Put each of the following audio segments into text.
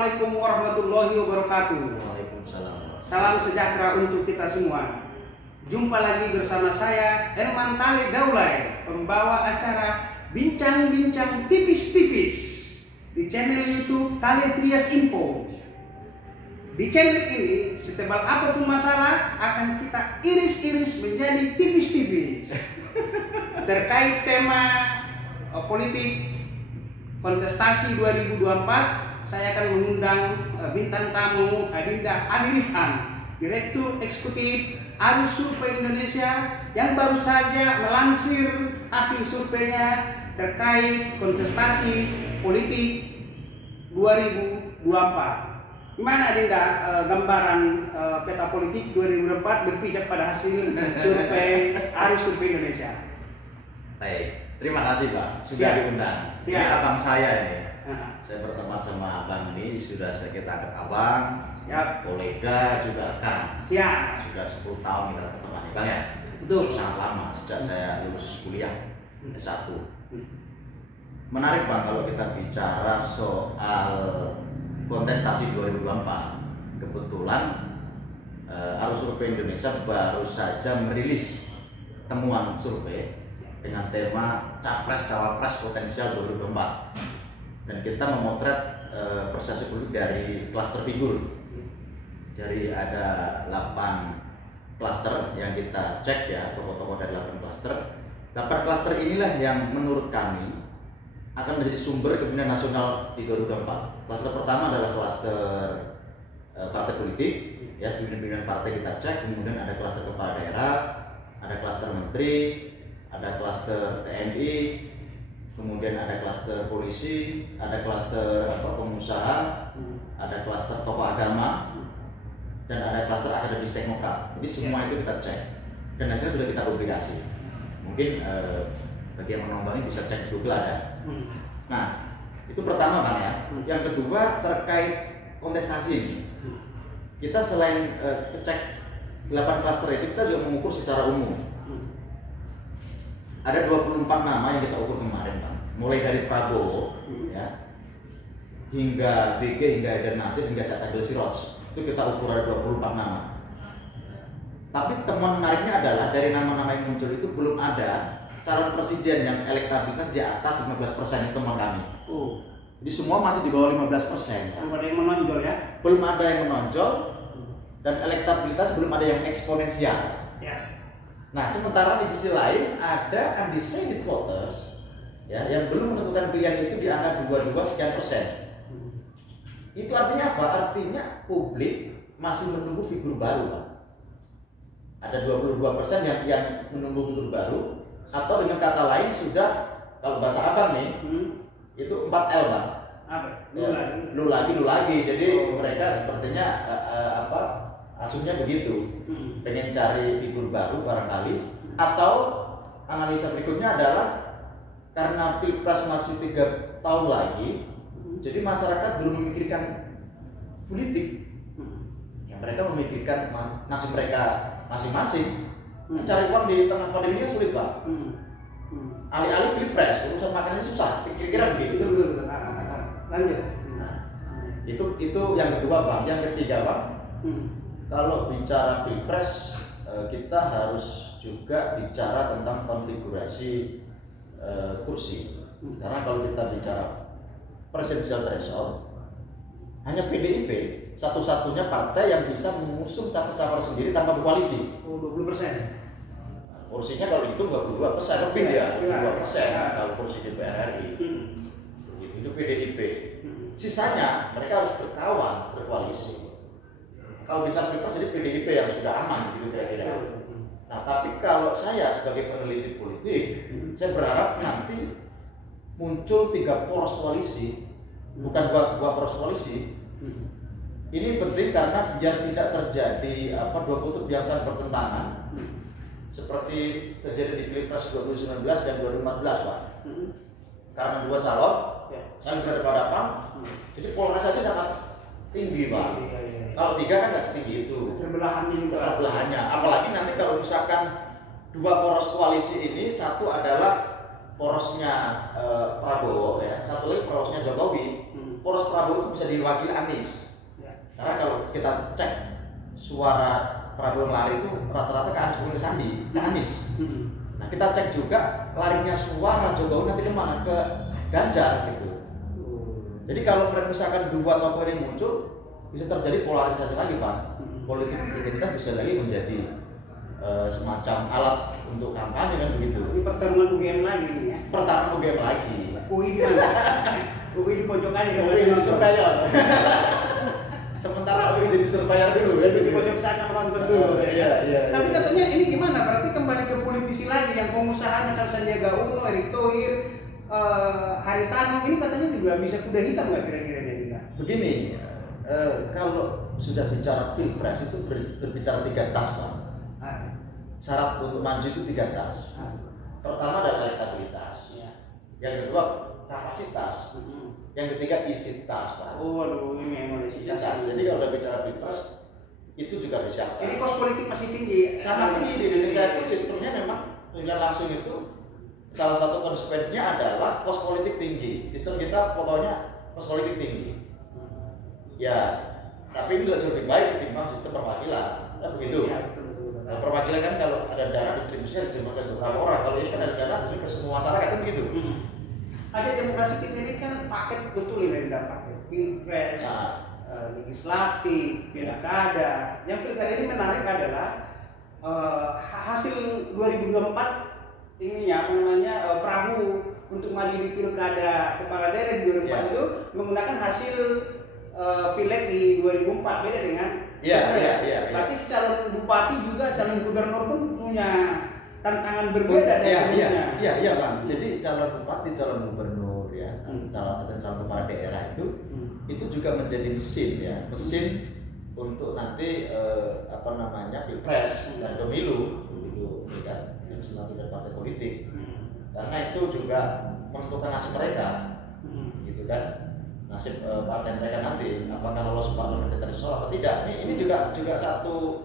Assalamualaikum warahmatullahi wabarakatuh. Waalaikumsalam. Salam sejahtera untuk kita semua. Jumpa lagi bersama saya Herman Tale Daulay, pembawa acara Bincang-Bincang Tipis-Tipis di channel YouTube Tale Trias Info. Di channel ini, setebal apapun masalah akan kita iris-iris menjadi tipis-tipis. Terkait tema politik kontestasi 2024, saya akan mengundang bintang tamu Adinda Adirifan, Direktur Eksekutif Arus Survei Indonesia, yang baru saja melansir hasil surveinya terkait kontestasi politik 2024. Gimana Adinda gambaran peta politik 2024 berpijak pada hasil survei Arus Survei Indonesia? Baik, terima kasih Pak sudah diundang. Ini abang saya ini. Saya berteman sama abang ini sudah kita anggap abang, kolega juga Kang. Sudah 10 tahun kita berteman ya Bang ya. Betul. Sangat lama sejak saya lulus kuliah S1. Menarik Bang kalau kita bicara soal kontestasi 2024. Kebetulan Arus Survei Indonesia baru saja merilis temuan survei dengan tema Capres Cawapres Potensial 2024. Dan kita memotret persepsi politik dari klaster figur. Jadi ada 8 klaster yang kita cek ya, tokoh-tokoh dari 8 klaster. 8 klaster inilah yang menurut kami akan menjadi sumber kepemimpinan nasional di 2024. Klaster pertama adalah klaster partai politik, ya pimpinan partai kita cek. Kemudian ada klaster kepala daerah, ada klaster menteri, ada klaster TNI, kemudian ada klaster polisi, ada klaster pengusaha, ada klaster tokoh agama, dan ada klaster akademis teknokrat. Jadi semua itu kita cek dan hasilnya sudah kita publikasi. Mungkin bagi yang menonton ini bisa cek di Google ada. Nah itu pertama Bang ya. Yang kedua terkait kontestasi ini, kita selain cek 8 klaster itu, kita juga mengukur secara umum. Ada 24 nama yang kita ukur kemarin Bang. Mulai dari Prabowo ya, hingga BG, hingga Haidar Nasir, hingga Said Agil Siroj. Itu kita ukur ada 24 nama. Tapi temuan menariknya adalah dari nama-nama yang muncul itu belum ada calon presiden yang elektabilitas di atas 15% temuan kami. Jadi semua masih di bawah 15%. Belum ada yang menonjol ya? Belum ada yang menonjol dan elektabilitas belum ada yang eksponensial. Nah, sementara di sisi lain ada undecided voters ya, yang belum menentukan pilihan itu di angka 22 sekian persen. Itu artinya apa? Artinya publik masih menunggu figur baru, Pak. Ada 22% yang menunggu figur baru, atau dengan kata lain sudah, kalau bahasa abang nih, itu 4L, Bang. Lu lagi. Jadi mereka sepertinya asumsinya begitu. Pengen cari figur baru barangkali, atau analisa berikutnya adalah karena Pilpres masih 3 tahun lagi, jadi masyarakat belum memikirkan politik. Ya, mereka memikirkan nasib mereka masing-masing. Mencari uang di tengah pandemi ini sulit Pak. Alih-alih Pilpres, urusan makannya susah. Kira-kira begitu. Lanjut. Nah, itu yang kedua Bang. Yang ketiga Bang, kalau bicara Pilpres, kita harus juga bicara tentang konfigurasi kursi. Karena kalau kita bicara presidensial threshold, hanya PDIP satu-satunya partai yang bisa mengusung capres-capres sendiri tanpa berkoalisi. 20%. Kursinya kalau dihitung 22% lebih ya, 22% kalau kursi DPR RI. Itu PDIP. Sisanya mereka harus berkawan, berkoalisi. Kalau bicara Pilpres jadi PDIP yang sudah aman gitu kira-kira. Nah, tapi kalau saya sebagai peneliti politik, saya berharap nanti muncul 3 poros koalisi, bukan 2 poros koalisi. Ini penting karena biar tidak terjadi 2 kutub yang saling bertentangan, seperti terjadi di Pilpres 2019 dan 2014 Pak. Karena 2 calon saling berhadapan-hadapan, jadi polarisasi sangat tinggi Pak. Kalau 3 kan nggak setinggi itu. Terbelahannya. Apalagi nanti kalau misalkan 2 poros koalisi ini, satu adalah porosnya Prabowo ya, satu lagi porosnya Jokowi. poros Prabowo itu bisa diwakili Anies. Ya. Karena kalau kita cek suara Prabowo yang lari itu rata-rata ke Anies bukan ke Sandi, ke Anies. Nah kita cek juga larinya suara Jokowi nanti kemana, ke Ganjar gitu. Jadi kalau misalkan dua tokoh ini muncul, bisa terjadi polarisasi lagi Pak. Politik identitas bisa lagi menjadi semacam alat untuk kampanye kan begitu. Ini pertarungan UGM lagi nih ya. Pertarungan UGM lagi. UI di mana? UI di pojok aja kan. UI jadi surveyor. Sementara UI jadi surveyor dulu ya. Di pojok sana nonton dulu. Iya. Tapi katanya ini gimana? Berarti kembali ke politisi lagi yang pengusaha macam Sandiaga Uno, Erick Thohir, Haritanu ini katanya juga bisa kuda hitam nggak kira-kira dia? Begini, kalau sudah bicara pilpres itu berbicara 3 tas Pak. Syarat untuk maju itu 3 tas. Pertama adalah elektabilitas. Yang kedua kapasitas. Yang ketiga isi tas Pak. Waduh, ini emang isi tas. Jadi kalau udah bicara pilpres itu juga bisa. Ini kos politik masih tinggi. Sangat tinggi di Indonesia itu sistemnya memang pemilihan langsung itu salah satu konsekuensinya adalah kos politik tinggi. Sistem kita pokoknya kos politik tinggi. Ya, tapi ini jauh lebih baik ketimbang sistem perwakilan. Kan begitu. Ya, betul. Perwakilan kan kalau ada dana distribusinya cuma ke beberapa orang. Kalau ini kan ada dana distribusi ke semua masyarakat kan begitu. Ada demokrasi kita ini kan paket betul ini ada paket pilpres, legislatif, pilkada. Yang pilkada ini menarik adalah hasil 2024 ininya apa namanya Prabowo untuk maju di pilkada kepala daerah di 2004 itu menggunakan hasil pileg di 2004 beda dengan Berarti calon bupati juga calon gubernur pun punya tantangan berbeda dari sebelumnya. Iya Bang. Jadi calon bupati, calon gubernur ya, calon kepala daerah itu juga menjadi mesin untuk nanti pilpres dan pemilu begitu kan, yang selalu dari partai politik. Karena itu juga menentukan nasib mereka, gitu kan. Nasib partai mereka nanti apakah lolos parliamentary threshold atau tidak. Ini juga satu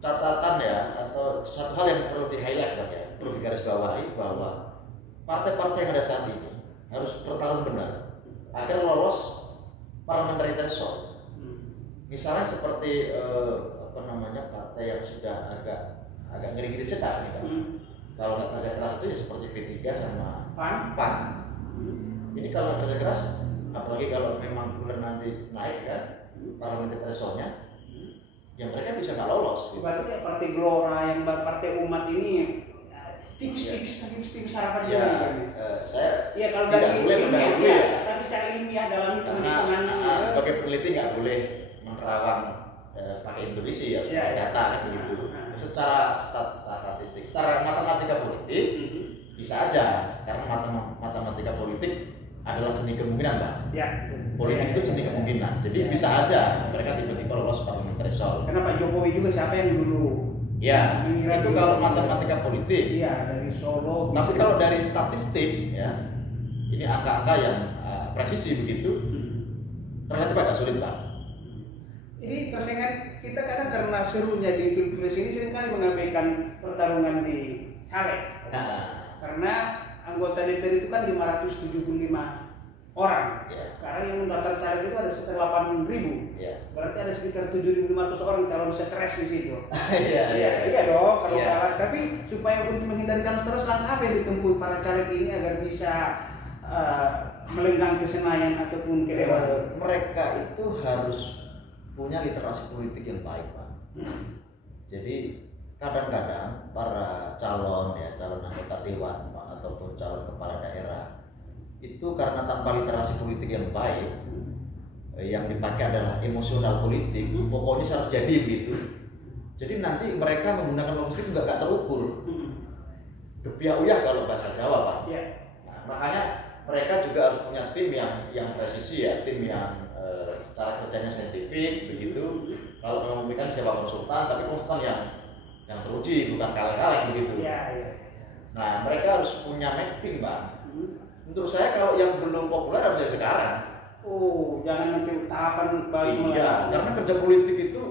catatan ya, atau satu hal yang perlu di-highlight Bang ya, perlu digarisbawahi bahwa partai-partai yang ada saat ini harus bertarung benar agar lolos parliamentary threshold. Misalnya seperti partai yang sudah agak ngeri-ngeri sedang nih kan. Kalau nggak kerja keras itu ya seperti P3 sama PAN. Ini kalau nggak kerja keras, apalagi kalau memang bulan nanti naik kan parliamentary threshold-nya, yang mereka bisa nggak lolos. Gitu. Berarti kayak partai Gelora yang partai umat ini tipis harapan ya, saya kalau tidak dari boleh ilmiah, tapi secara ilmiah dalam hitungan sebagai peneliti nggak boleh menerawang pakai intuisi ya, pakai data kan begitu. Secara statistik, secara matematika politik bisa aja, karena matematika politik adalah seni kemungkinan Pak. Politik itu seni kemungkinan. Jadi bisa aja mereka tiba-tiba lolos parliamentary threshold. Karena Pak Jokowi juga siapa yang dulu? Ya, itu kalau matematika politik. Iya, dari Solo. Tapi kalau dari statistik ya, ini angka-angka yang presisi begitu, relatif agak sulit Pak. Ini persaingan kita kadang karena serunya di pilpres ini seringkali mengabaikan pertarungan di caleg. Karena anggota DPR itu kan 575 orang. Karena yang mendaftar caleg itu ada sekitar 8.000. Berarti ada sekitar 7.500 orang calon stres di situ. Iya dong kalau kalah. Tapi supaya untuk menghindari calon stres, langkah apa yang ditempuh para caleg ini agar bisa melenggang ke Senayan ataupun ke Dewan? Mereka itu harus punya literasi politik yang baik Pak. Jadi kadang-kadang para calon anggota dewan Pak, ataupun calon kepala daerah itu karena tanpa literasi politik yang baik, yang dipakai adalah emosional politik, pokoknya harus jadi begitu. Jadi nanti mereka menggunakan logistik juga nggak terukur, gebiah uyah kalau bahasa Jawa Pak. Nah, makanya mereka juga harus punya tim yang presisi ya, tim yang cara kerjanya saintifik begitu. Kalau memang memberikan siapa konsultan, tapi konsultan yang teruji, bukan kaleng-kaleng begitu. Nah, mereka harus punya mapping Pak. Menurut saya kalau yang belum populer harus dari sekarang. Oh, jangan nanti tahapan baru. Iya, karena kerja politik itu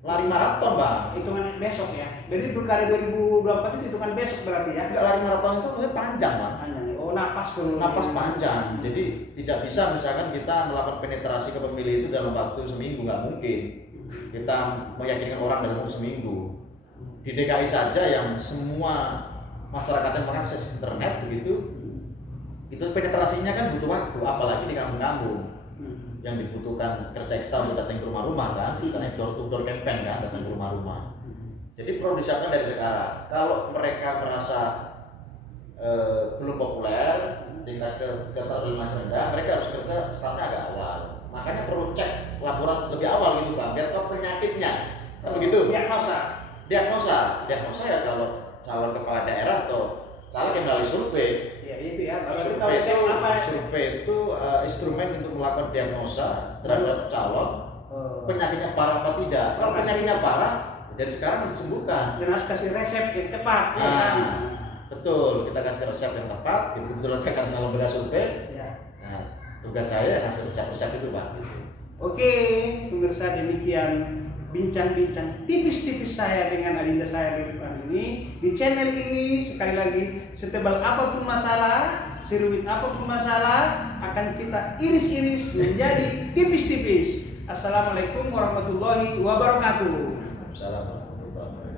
lari maraton Bang. Hitungan besok ya. Jadi pilkada 2024 itu hitungan besok berarti ya? Enggak, lari maraton itu maksudnya panjang Bang. Oh, napas dulu. Napas panjang. Jadi tidak bisa misalkan kita melakukan penetrasi ke pemilih itu dalam waktu seminggu, nggak mungkin. Kita meyakinkan orang dalam waktu seminggu. Di DKI saja yang semua masyarakat yang mengakses internet begitu, itu penetrasinya kan butuh waktu, apalagi di kampung-kampung yang dibutuhkan kerja ekstra untuk datang ke rumah-rumah kan, istilahnya door to door campaign kan, datang ke rumah-rumah. Jadi perlu disiapkan dari sekarang. Kalau mereka merasa belum populer, tingkat keterlibatan rendah, mereka harus kerja startnya agak awal. Makanya perlu cek laporan lebih awal gitu bang, biar tahu penyakitnya. Kan begitu? Diagnosa ya kalau calon kepala daerah atau caleg yang melalui survei. Ya itu ya. Survei itu instrumen untuk melakukan diagnosa terhadap calon penyakitnya parah apa tidak. Kalau penyakitnya parah, dari sekarang disembuhkan. Dan harus kasih resep yang tepat. Betul, kita kasih resep yang tepat. Kebetulan saya kan dalam lembaga survei. Ya. Nah, tugas saya ngasih resep-resep itu Pak. Gitu. Oke, pemirsa, demikian bincang-bincang tipis-tipis saya dengan adinda saya Ridwan ini di channel ini. Sekali lagi, setebal apapun masalah, serumit apapun masalah, akan kita iris-iris menjadi tipis-tipis. Assalamualaikum warahmatullahi wabarakatuh. Assalamualaikum warahmatullahi wabarakatuh.